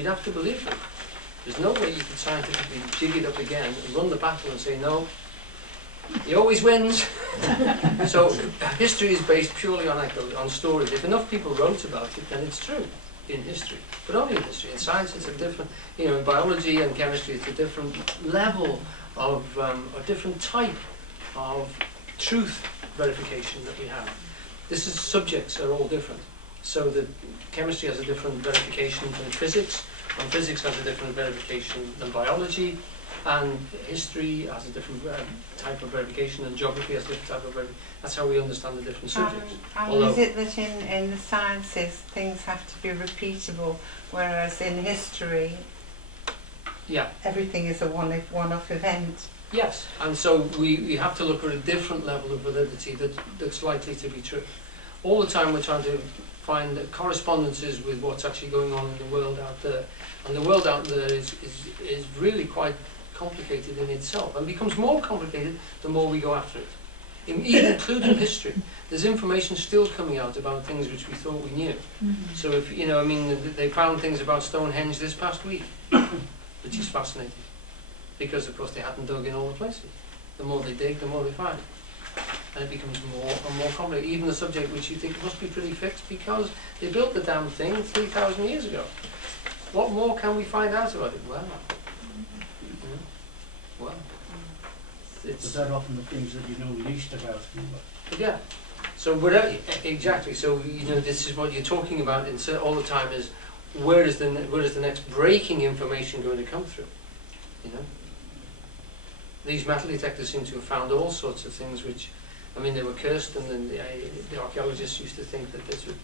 we'd have to believe them. There's no way you could scientifically jig it up again and run the battle and say, no, he always wins. So history is based purely on stories. If enough people wrote about it, then it's true in history. But only in history. In science, it's a different, in biology and chemistry, it's a different level of, a different type of truth verification that we have. Subjects are all different. So the chemistry has a different verification than physics, and physics has a different verification than biology, and history has a different type of verification, and geography has a different type of verification. That's how we understand the different subjects. Is it that in the sciences things have to be repeatable, whereas in history, everything is a one-off event? Yes, and so we have to look at a different level of validity that's likely to be true. All the time we're trying to find correspondences with what's actually going on in the world out there. And the world out there is really quite complicated in itself, and becomes more complicated the more we go after it. Even including history. There's information still coming out about things which we thought we knew. So if, they found things about Stonehenge this past week, which is fascinating. Because, of course, they hadn't dug in all the places. The more they dig, the more they find. And it becomes more and more complicated. Even the subject which you think must be pretty fixed because they built the damn thing 3,000 years ago. What more can we find out about it? Well, But they're often the things that you know least about. Yeah. So whatever, exactly. So this is what you're talking about all the time is where is the next breaking information going to come through? These metal detectors seem to have found all sorts of things which, they were cursed, and then the archaeologists used to think that this was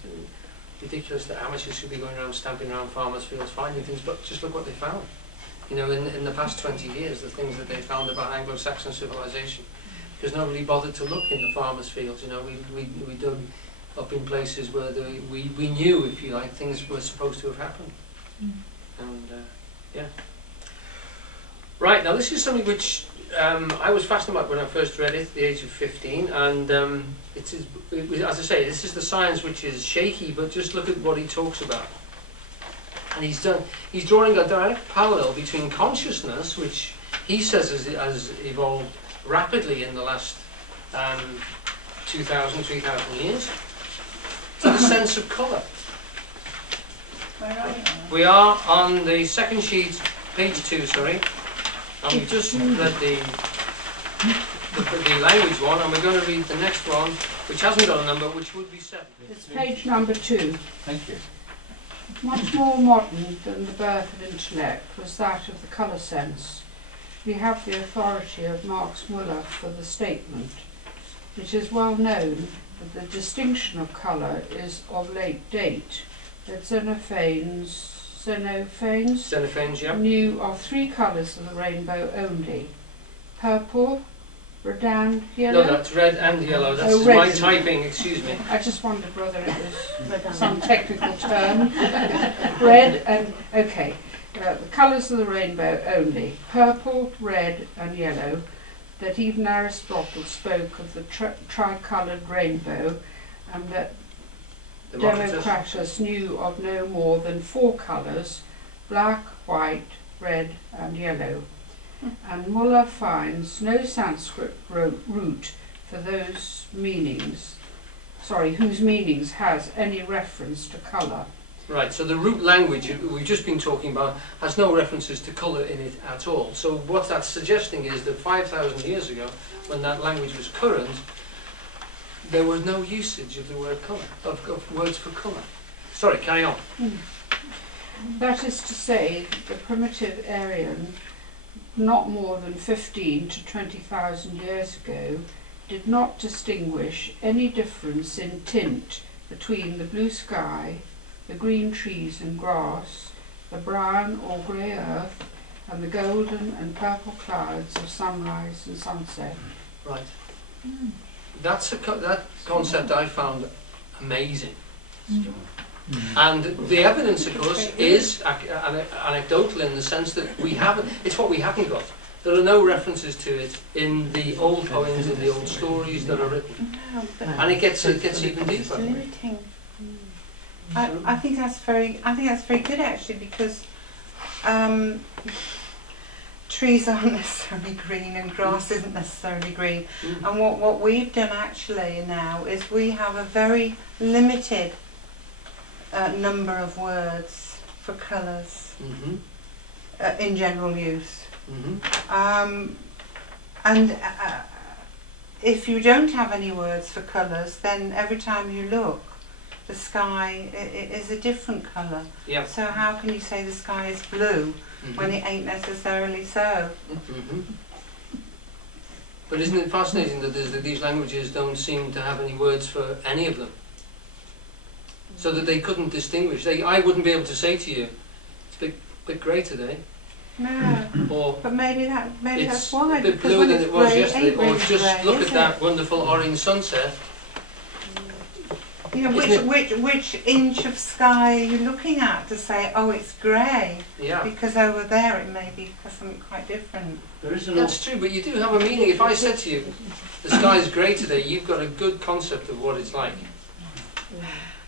ridiculous, that amateurs should be going around stamping around farmers' fields finding things, but just look what they found. In the past 20 years, the things that they found about Anglo-Saxon civilization, because nobody bothered to look in the farmers' fields. We dug up in places where we knew, if you like, things were supposed to have happened. And right, now this is something which I was fascinated by when I first read it at the age of 15, and it was, as I say, this is the science which is shaky, but just look at what he talks about. And he's drawing a direct parallel between consciousness, which he says has evolved rapidly in the last 2,000, 3,000 years, to the sense of colour. Where are you? We are on the second sheet, page 2, sorry. And we've just read the language one, and we're going to read the next one, which hasn't got a number, which would be 7. It's page number 2. Thank you. Much more modern than the birth of intellect was that of the colour sense. We have the authority of Marx Müller for the statement. It is well known that the distinction of colour is of late date, that Xenophanes knew of 3 colours of the rainbow only: purple, red and yellow. No, that's red and yellow. That's red. my typing, excuse me. I just wondered whether it was some technical term. Red and, okay, the colours of the rainbow only: purple, red and yellow, that even Aristotle spoke of the tricoloured rainbow, and that Democritus knew of no more than 4 colours: black, white, red and yellow. And Müller finds no Sanskrit root for those meanings, whose meanings has any reference to colour. Right, so the root language we've just been talking about has no references to colour in it at all. So what that's suggesting is that 5,000 years ago, when that language was current, there was no usage of the word colour, of words for colour. Sorry, carry on. That is to say, the primitive Aryan, not more than 15 to 20,000 years ago, did not distinguish any difference in tint between the blue sky, the green trees and grass, the brown or grey earth, and the golden and purple clouds of sunrise and sunset. Right. That concept I found amazing. And the evidence, of course, is anecdotal in the sense that it's what we haven't got. There are no references to it in the old poems, in the old stories that are written. And it gets even deeper. I think that's very good, actually, because trees aren't necessarily green and grass isn't necessarily green. And what we've done actually now is we have a very limited number of words for colours in general use. And if you don't have any words for colours, then every time you look, the sky is a different colour. Yeah. So how can you say the sky is blue when it ain't necessarily so? But isn't it fascinating that these languages don't seem to have any words for any of them? So that they couldn't distinguish. I wouldn't be able to say to you, it's a bit grey today. No. Or but maybe that's why. It's a bit because bluer when than it's it was grey, yesterday. ain't Or really just grey, look is at that it? wonderful orange sunset. You know, Isn't which inch of sky are you looking at to say, oh, it's grey? Yeah. Because over there it may be something quite different. There is That's true, but you do have a meaning. If I said to you, the sky is grey today, you've got a good concept of what it's like.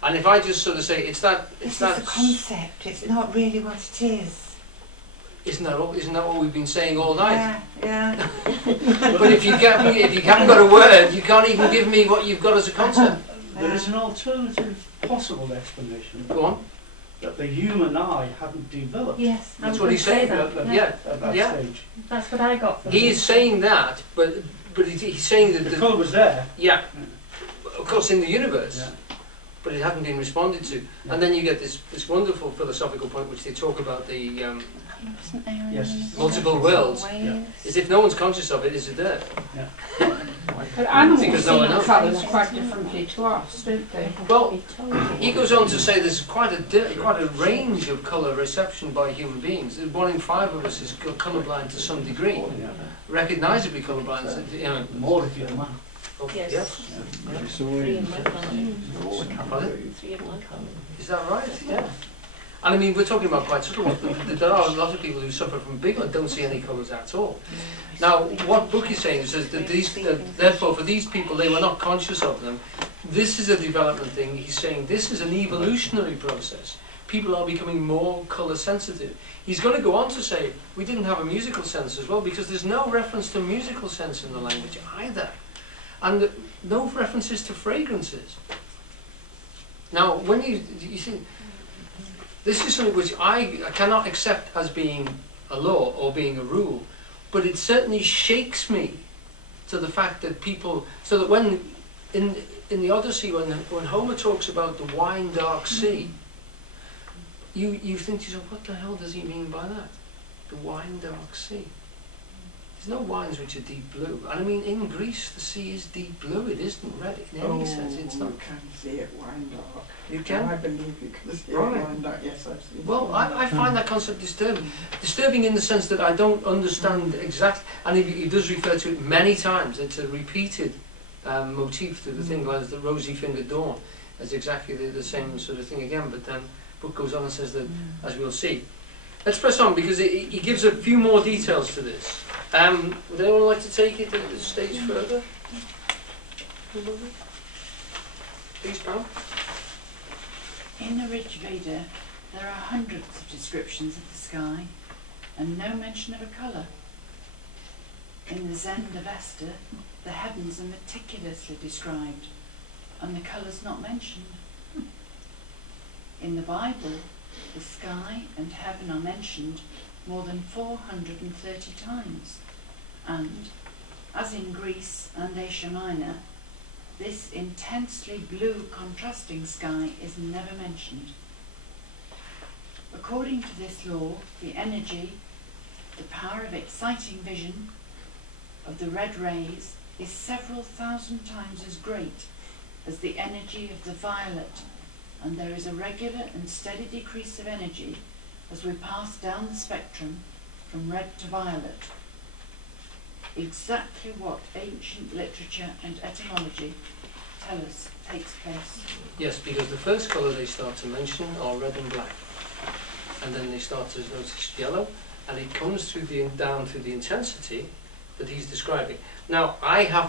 And if I just sort of say, it's that... This is a concept, it's not really what it is. Isn't that what we've been saying all night? Yeah. But if you haven't got a word, you can't even give me what you've got as a concept. There is an alternative possible explanation. Go on. That the human eye hadn't developed. Yes, That's what he's saying. At that Yeah. stage. That's what I got from He is saying that, but he's saying that The colour was there. yeah, of course in the universe, Yeah. but it hadn't been responded to. Yeah. And then you get this wonderful philosophical point which they talk about the Yes. multiple worlds. Yeah. As if no one's conscious of it, is it there? Yeah. But animals Because see no one knows. colours quite differently to us, don't they? Well, he goes on to say there's quite a range of colour reception by human beings. 1 in 5 of us is colourblind to some degree, Yeah. recognisably colourblind. You know, More if you're a man. oh, Yes. yeah. 3 in my colour. Pardon? 3 in my colour. Is that right? Yeah. And I mean, we're talking about quite subtle ones, but there are a lot of people who suffer from big and don't see any colours at all. Now, what Bucke is saying is that therefore for these people, they were not conscious of them. This is a development thing. He's saying this is an evolutionary process. People are becoming more colour sensitive. He's going to go on to say, we didn't have a musical sense as well, because there's no reference to musical sense in the language either. And no references to fragrances. Now, when you see, this is something which I cannot accept as being a law or being a rule, but it certainly shakes me to the fact that people, so that when in the Odyssey, when Homer talks about the wine dark sea, you think to yourself, what the hell does he mean by that? The wine dark sea. There's no wines which are deep blue. And I mean, in Greece, the sea is deep blue. It isn't red in any sense. It's not. You can see it wine dark. You can? I believe you can see Right. it wine dark. Yes, I've seen it. Well, I find that concept disturbing. Disturbing in the sense that I don't understand exactly, and he does refer to it many times. It's a repeated motif to the thing, like the rosy-fingered dawn. It's exactly the same sort of thing again, but then Bucke goes on and says that, as we'll see. Let's press on, because he gives a few more details to this. Would anyone like to take it a stage further? Please, Pam. In the Rig Veda, there are hundreds of descriptions of the sky and no mention of a colour. In the Zend of Esther, the heavens are meticulously described and the colours not mentioned. In the Bible, the sky and heaven are mentioned more than 430 times, and, as in Greece and Asia Minor, this intensely blue contrasting sky is never mentioned. According to this law, the energy, the power of exciting vision of the red rays is several thousand times as great as the energy of the violet, and there is a regular and steady decrease of energy as we pass down the spectrum from red to violet. Exactly what ancient literature and etymology tell us takes place. Yes, because the first colour they start to mention are red and black, and then they start to notice yellow, and it comes through down through the intensity that he's describing. Now, I haven't